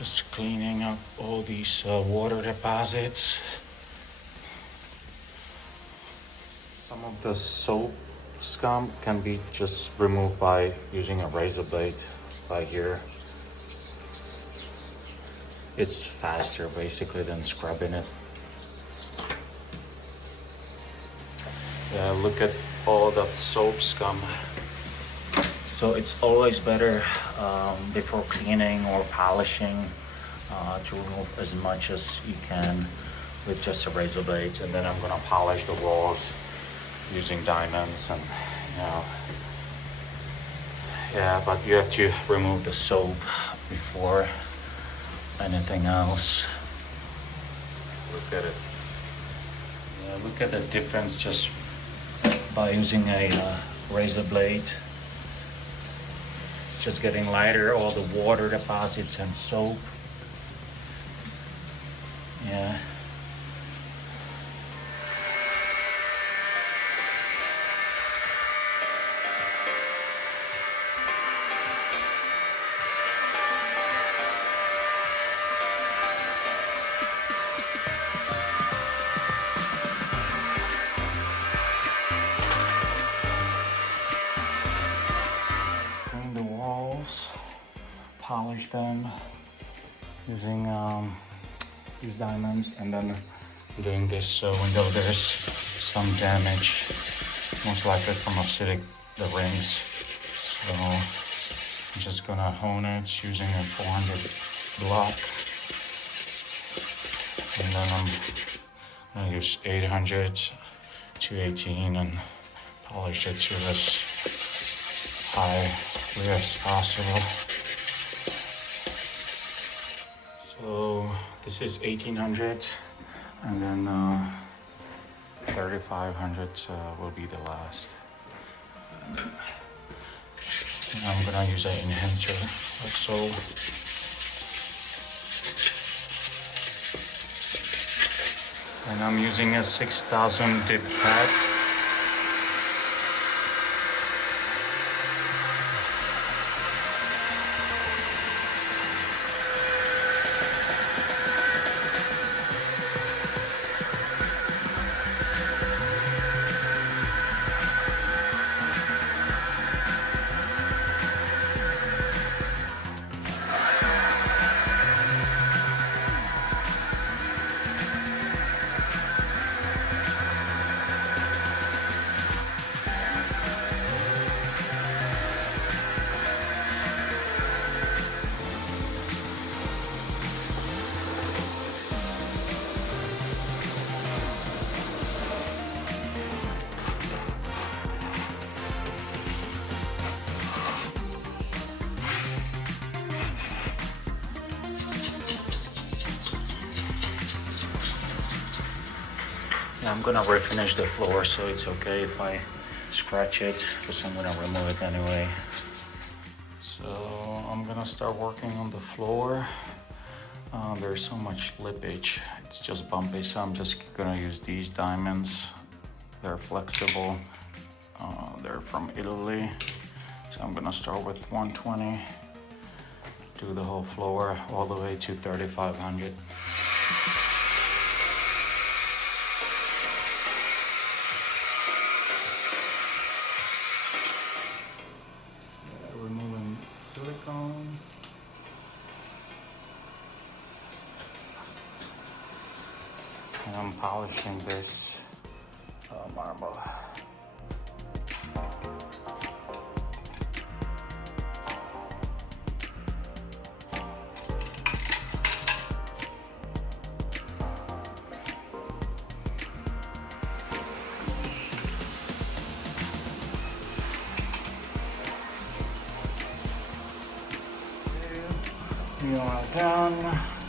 Just cleaning up all these water deposits. Some of the soap scum can be just removed by using a razor blade by here. It's faster basically than scrubbing it. Yeah, look at all that soap scum. So it's always better before cleaning or polishing to remove as much as you can with just a razor blade. And then I'm gonna polish the walls using diamonds and yeah, but you have to remove the soap before anything else. Look at it. Yeah, look at the difference just by using a razor blade. Just getting lighter, all the water deposits and soap. Yeah. Polish them using these diamonds, and then doing this window. There's some damage, most likely from acidic the rings. So I'm just gonna hone it using a 400 block, and then I'm gonna use 800 218 and polish it to as high as possible. So this is 1800, and then 3500 will be the last. And I'm gonna use an enhancer also. And I'm using a 6000 dip pad. I'm gonna refinish the floor, so it's okay if I scratch it, because I'm gonna remove it anyway. So I'm gonna start working on the floor. There's so much slippage, it's just bumpy, so I'm just gonna use these diamonds. They're flexible, they're from Italy. So I'm gonna start with 120, do the whole floor all the way to 3500. Removing silicone. And I'm polishing this marble. We are done.